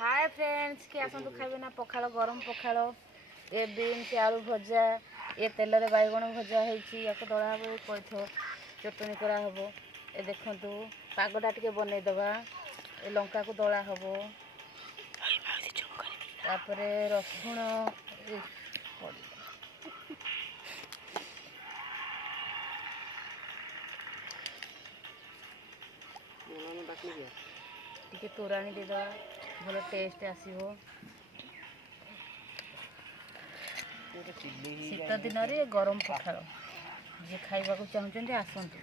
Hi friends के आसतु खाइबे ना पखाड़ गरम पखाड़ ए बीन्स आलू भजा ए तेल रे बैगण भजा होईची याको दळा हबो कोइथ चटनी करा हबो ए देखंतु पागटा टिके बनै दबा ए लंका को दळा हबो तापरे रसुण टिके तोराणी दे दबा भल टेस्ट आसीबो शीत दिन रे गरम पखाड़ जे खाइबा को चाहछन्ते आसंतु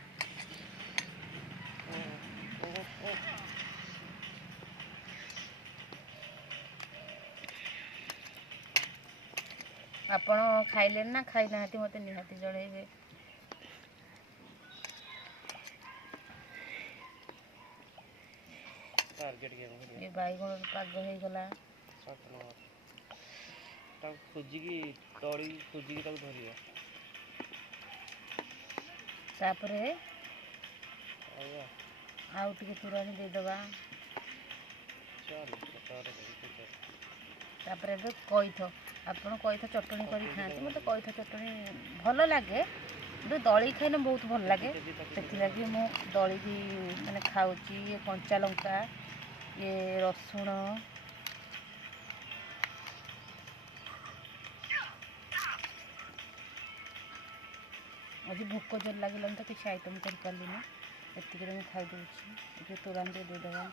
आपण खाइले ना खाइ नाती मते निहाती जणैबे टारगेट गेम ये बैगण पाग हो गला खोजी की तड़ी खोजी की धरिया तापरे आउ टिके तुरानी दे दबा तापरे दे कइथ आपण कइथ चटनी करी खाती मते कइथ चटनी भल लागे दे दळी खाइने बहुत भल लागे सेति लागि मो दळी भी माने खाउची ये कंचा लंका ये रसुण आज भोक जोर लगे तो किसी आइटम कर पार्ली ना एतिक मुझे खाई दूसरी तुरंत दे देवा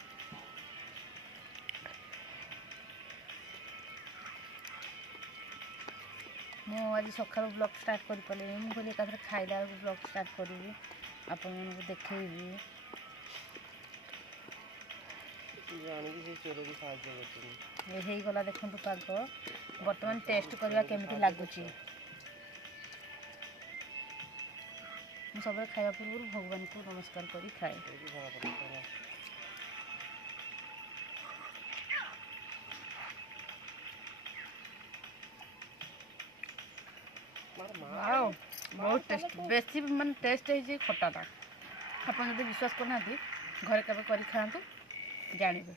मुझे सकाल ब्लॉग स्टार्ट कर पारे मुझे एकाथरे खाइला ब्लॉग स्टार्ट करी आपण देखी ये गला देखु पाग बर्तमान टेस्ट करवा केमिति लगुच सब खाया पूर्व भगवान को नमस्कार करी खाए बहुत टेस्ट बेसी मान टेस्ट है खटाटा आप विश्वास करना घरे कभी कर खातु जानिबे।